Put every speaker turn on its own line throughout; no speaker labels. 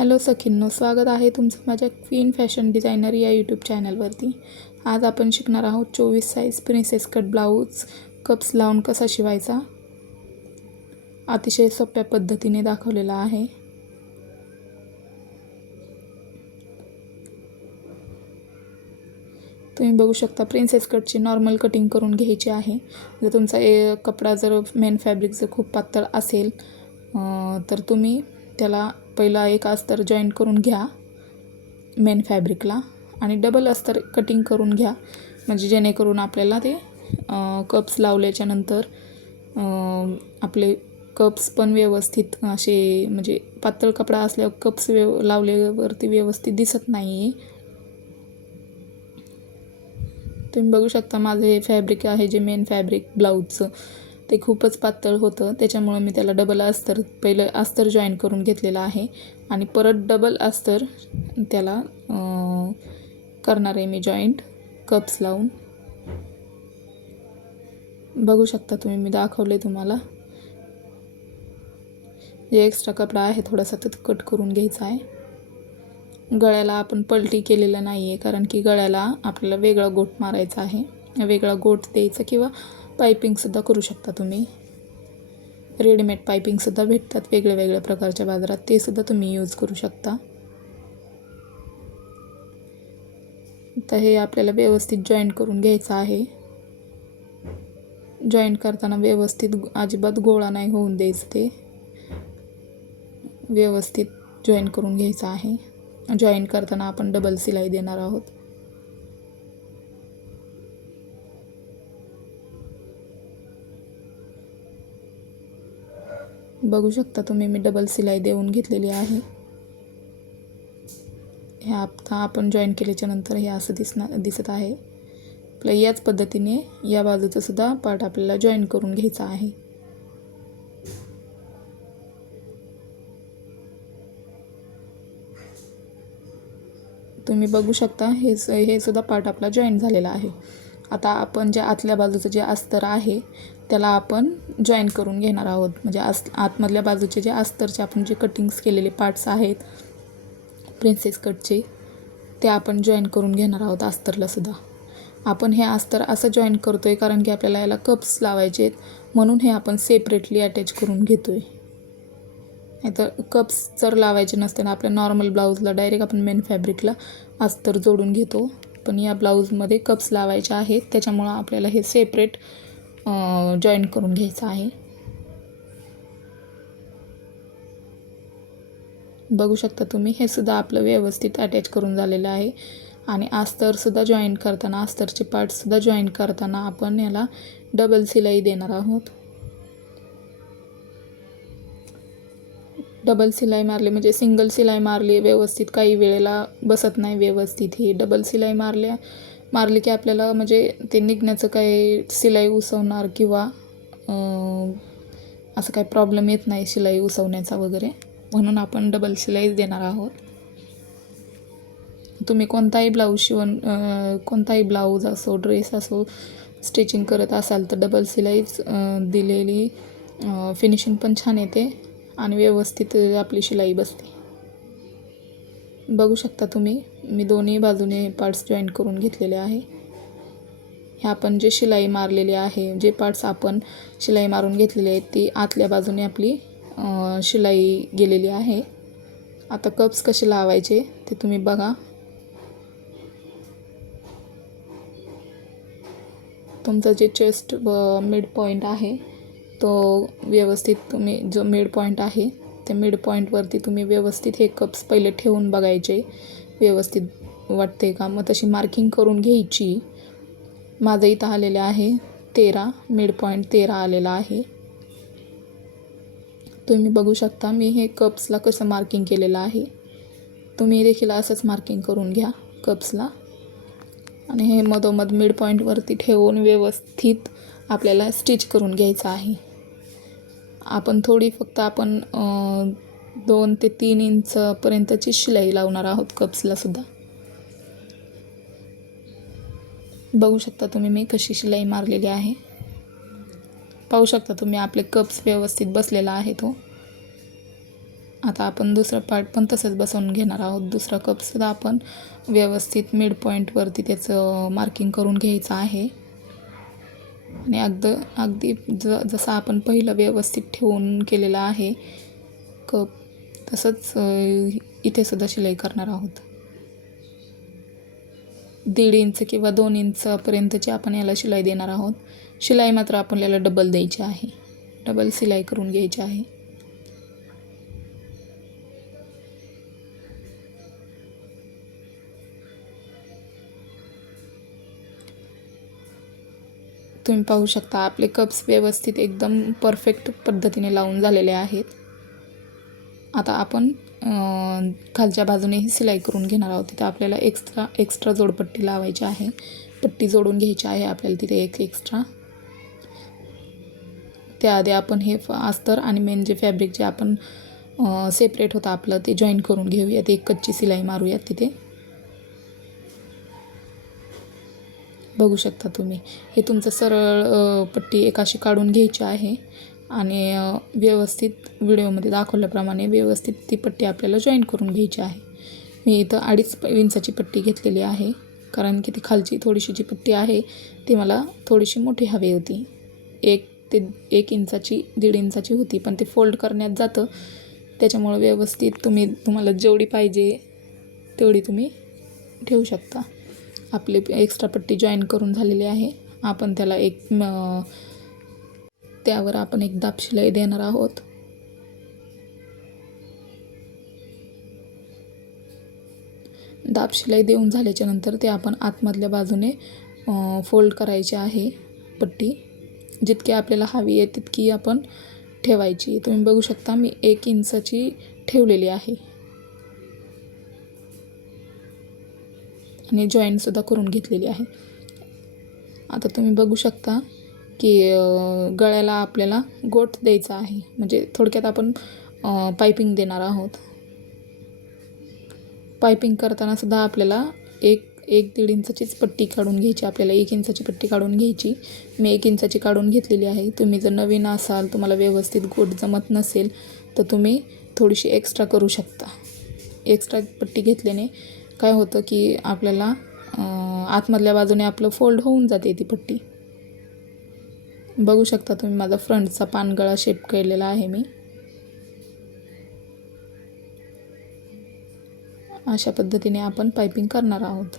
Hello सखींनो स्वागत आहे तुमचं माझ्या क्वीन फॅशन डिझायनर या यूट्यूब चॅनलवरती. आज आपण शिकणार आहोत चोवीस size princess cut blouse cups लावून कसा शिवायचा? अतिशय सोप्या पद्धतीने दाखवलेला आहे. तुम्ही बघू शकता प्रिन्सेस कटची नॉर्मल कटिंग करून घ्यायची आहे. जर तुमचा ए कपडा जर मेन फॅब्रिक जर खूप पातळ असेल तर तुम्ही त्याला पहिला एक अस्तर जॉईंट करून घ्या मेन फॅब्रिकला आणि डबल अस्तर कटिंग करून घ्या. म्हणजे जेणेकरून आपल्याला ते कप्स लावल्याच्यानंतर आपले कप्स पण व्यवस्थित असे म्हणजे पातळ कपडा असल्यावर कप्स व्यव लावल्यावरती व्यवस्थित दिसत नाही आहे तुम्ही बघू शकता माझं हे फॅब्रिक आहे जे मेन फॅब्रिक ब्लाऊजचं ते खूपच पातळ होतं. त्याच्यामुळं मी त्याला डबल अस्तर पहिलं अस्तर जॉईन करून घेतलेलं आहे. आणि परत डबल अस्तर त्याला करणार आहे मी जॉईंट कप्स लावून. बघू शकता तुम्ही मी दाखवले तुम्हाला. जे एक्स्ट्रा कपडा आहे थोडासा तो कट करून घ्यायचा आहे. गळ्याला आपण पलटी केलेलं नाही आहे कारण की गळ्याला आपल्याला वेगळा गोट मारायचा आहे. वेगळा गोट द्यायचा किंवा पायपिंगसुद्धा करू शकता तुम्ही. रेडीमेड पायपिंगसुद्धा भेटतात वेगळ्या वेगळ्या प्रकारच्या बाजारात. ते सुद्धा तुम्ही यूज करू शकता. तर हे आपल्याला व्यवस्थित जॉईंट करून घ्यायचं आहे. जॉईंट करताना व्यवस्थित अजिबात गोळा नाही होऊन द्यायचं ते. व्यवस्थित जॉईन करून घ्यायचं आहे. जॉईन करताना आपण डबल सिलाई देणार आहोत. बघू शकता तुम्ही मी डबल सिलाई देऊन घेतलेली आहे. हे आता आपण जॉईन केल्याच्यानंतर हे असं दिसणार दिसत आहे. आपल्या याच पद्धतीने या बाजूचा सुद्धा पार्ट आपल्याला जॉईन करून घ्यायचा आहे. तुम्ही बघू शकता हे स हे सुद्धा पार्ट आपला जॉईन झालेला आहे. आता आपण जे आतल्या बाजूचं जे अस्तर आहे त्याला आपण जॉईन करून घेणार आहोत. म्हणजे आस आतमधल्या बाजूचे जे अस्तरचे आपण जे कटिंग्स केलेले पार्ट्स आहेत प्रिन्सेस कटचे ते आपण जॉईन करून घेणार आहोत अस्तरला सुद्धा. आपण हे अस्तर असं जॉईन करतो आहे कारण की आपल्याला याला कप्स लावायचे आहेत म्हणून हे आपण सेपरेटली अटॅच करून घेतो आहे नाहीतर कप्स जर लावायचे नसते ना आपल्या नॉर्मल ब्लाऊजला डायरेक्ट आपण मेन फॅब्रिकला अस्तर जोडून घेतो. पण या ब्लाऊजमध्ये कप्स लावायचे आहेत. त्याच्यामुळं आपल्याला हे सेपरेट जॉईन करून घ्यायचं आहे. बघू शकता तुम्ही हे सुद्धा आपलं व्यवस्थित अटॅच करून झालेलं आहे. आणि आस्तरसुद्धा जॉईन करताना आस्तरचे पार्टसुद्धा जॉईन करताना आपण याला डबल सिलाई देणार आहोत. डबल सिलाई मारली म्हणजे सिंगल सिलाई मारली व्यवस्थित काही वेळेला बसत नाही व्यवस्थित. ही डबल सिलाई मारल्या मारली की आपल्याला म्हणजे ते निघण्याचं काही सिलाई उसवणार किंवा असं काही प्रॉब्लेम येत नाही शिलाई उसवण्याचा वगैरे. म्हणून आपण डबल शिलाईच देणार आहोत. तुम्ही कोणताही ब्लाऊज शिवण कोणताही ब्लाऊज असो ड्रेस असो स्टिचिंग करत असाल तर डबल सिलाईच दिलेली फिनिशिंग पण छान येते. आणि व्यवस्थित आपली शिलाई बसते. बघू शकता तुम्ही मी दोन्ही बाजूने पार्ट्स जॉईन करून घेतलेले आहे. हे आपण जे शिलाई मारलेली आहे जे पार्ट्स आपण शिलाई मारून घेतलेले आहेत ती आतल्या बाजूने आपली शिलाई गेलेली आहे. आता कप्स कसे लावायचे ते तुम्ही बघा. तुमचं जे चेस्ट मिड पॉईंट आहे तो व्यवस्थित तुम्ही जो मिड पॉईंट आहे त्या मिड पॉईंटवरती तुम्ही व्यवस्थित हे कप्स पहिले ठेवून बघायचे. व्यवस्थित वाटते का? मग तशी मार्किंग करून घ्यायची. माझं इथं आलेलं आहे तेरा मिड पॉईंट तेरा आलेला आहे. तुम्ही बघू शकता मी हे कप्सला कसं मार्किंग केलेलं आहे. तुम्ही देखील असंच मार्किंग करून घ्या कप्सला. आणि हे मधोमध मिड पॉईंटवरती ठेवून व्यवस्थित आपल्याला स्टिच करून घ्यायचं आहे. आपण थोडी फक्त आपण दोन ते तीन इंचपर्यंतची शिलाई लावणार आहोत कप्सला सुद्धा. बघू शकता तुम्ही मी कशी शिलाई मारलेली आहे. पाहू शकता तुम्ही आपले कप्स व्यवस्थित बसलेला आहे तो. आता आपण दुसरा पार्ट पण तसंच बसवून घेणार आहोत. दुसरा कपसुद्धा आपण व्यवस्थित मिड पॉईंटवरती त्याचं मार्किंग करून घ्यायचं आहे. आणि अगद अगदी ज जसं आपण पहिलं व्यवस्थित ठेवून केलेलं आहे कप तसंच इथे सुद्धा शिलाई करणार आहोत. दीड इंच किंवा दोन इंचपर्यंतची आपण याला शिलाई देणार आहोत. शिलाई मात्र आपल्याला डबल द्यायची आहे. डबल शिलाई करून घ्यायची आहे. तुम्ही पाहू शकता आपले कप्स व्यवस्थित एकदम परफेक्ट पद्धतीने लावून झालेले आहेत. आता आपण खालच्या बाजूनेही सिलाई करून घेणार आहोत. तिथे आपल्याला एक्स्ट्रा एक्स्ट्रा जोडपट्टी लावायची आहे. पट्टी जोडून घ्यायची आहे आपल्याला तिथे एक एक्स्ट्रा त्याआधी आपण हे अस्तर आणि मेन जे फॅब्रिक जे आपण सेपरेट होतं आपलं ते जॉईन करून घेऊयात. एक कच्ची सिलाई मारूयात तिथे. बघू शकता तुम्ही. हे तुमचं सरळ पट्टी एक अशी काढून घ्यायची आहे आणि व्यवस्थित व्हिडिओमध्ये दाखवल्याप्रमाणे व्यवस्थित ती पट्टी आपल्याला जॉईन करून घ्यायची आहे. मी इथं अडीच इंचाची पट्टी घेतलेली आहे कारण की ती खालची थोडीशी जी पट्टी आहे ती मला थोडीशी मोठी हवी होती. एक ते एक इंचाची दीड इंचाची होती पण ते फोल्ड करण्यात जातं. त्याच्यामुळं व्यवस्थित तुम्ही तुम्हाला जेवढी पाहिजे तेवढी तुम्ही ठेवू शकता. आपली एक्स्ट्रा पट्टी जॉईन करून झालेली आहे. आपण त्याला एक त्यावर आपण एक दाब शिलाई देणार आहोत. दाब शिलाई देऊन झाल्याच्यानंतर ते आपण आतमधल्या बाजूने फोल्ड करायचे आहे पट्टी. जितकी आपल्याला हवी आहे तितकी आपण ठेवायची. तुम्ही बघू शकता मी एक इंचाची ठेवलेली आहे. आणि जॉईंटसुद्धा करून घेतलेली आहे. आता तुम्ही बघू शकता की गळ्याला आपल्याला गोठ द्यायचा आहे. म्हणजे थोडक्यात आपण पायपिंग देणार आहोत. पायपिंग करताना सुद्धा आपल्याला एक एक दीड इंचाचीच पट्टी काढून घ्यायची. आपल्याला एक इंचाची पट्टी काढून घ्यायची. मी एक इंचाची काढून घेतलेली आहे. तुम्ही जर नवीन असाल तुम्हाला व्यवस्थित गोट जमत नसेल तर तुम्ही थोडीशी एक्स्ट्रा करू शकता. एक्स्ट्रा पट्टी घेतल्याने काय होतं की आपल्याला आतमधल्या बाजूने आपलं फोल्ड होऊन जाते ती पट्टी. बघू शकता तुम्ही माझा फ्रंटचा पानगळा शेप केलेला आहे मी. अशा पद्धतीने आपण पायपिंग करणार आहोत.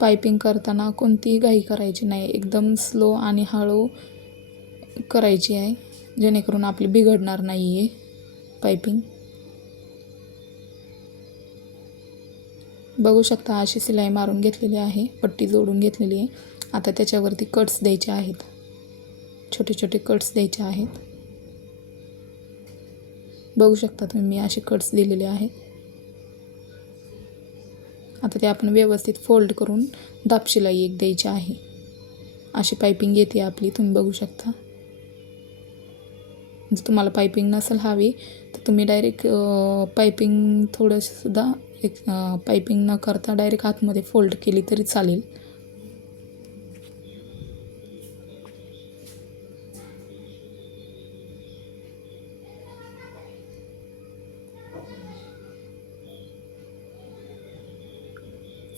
पायपिंग करताना कोणतीही घाई करायची नाही. एकदम स्लो आणि हळू करायची आहे. जेणेकरून आपली बिघडणार नाही आहे पायपिंग बघू शकता अशी सिलाई मारून घेतलेली आहे पट्टी जोडून घेतलेली आहे. आता त्याच्यावरती कट्स द्यायचे आहेत. छोटे छोटे कट्स द्यायचे आहेत. बघू शकता तुम्ही मी असे कट्स दिलेले आहेत. आता ते आपण व्यवस्थित फोल्ड करून दापशिलाई एक द्यायची आहे. अशी पायपिंग येते आपली तुम्ही बघू शकता. जर तुम्हाला पायपिंग नसेल हवी तर तुम्ही डायरेक्ट पायपिंग थोडंसुद्धा एक पायपिंग न करता डायरेक्ट आतमध्ये फोल्ड केली तरी चालेल.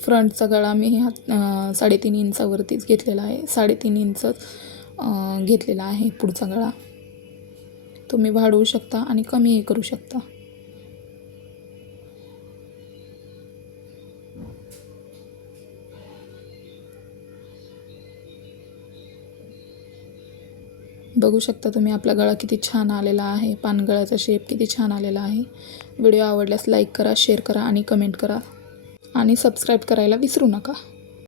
फ्रंटचा गळा मी हा साडेतीन इंचावरतीच घेतलेला आहे. साडेतीन इंच घेतलेला आहे पुढचा गळा. तुम्ही वाढवू शकता आणि कमीही करू शकता. बघू शकता तुम्ही आपला गळा किती छान आलेला आहे पानगळाचा शेप किती छान आलेला आहे. व्हिडिओ आवडल्यास लाईक करा शेअर करा आणि कमेंट करा. आणि सबस्क्राईब करायला विसरू नका.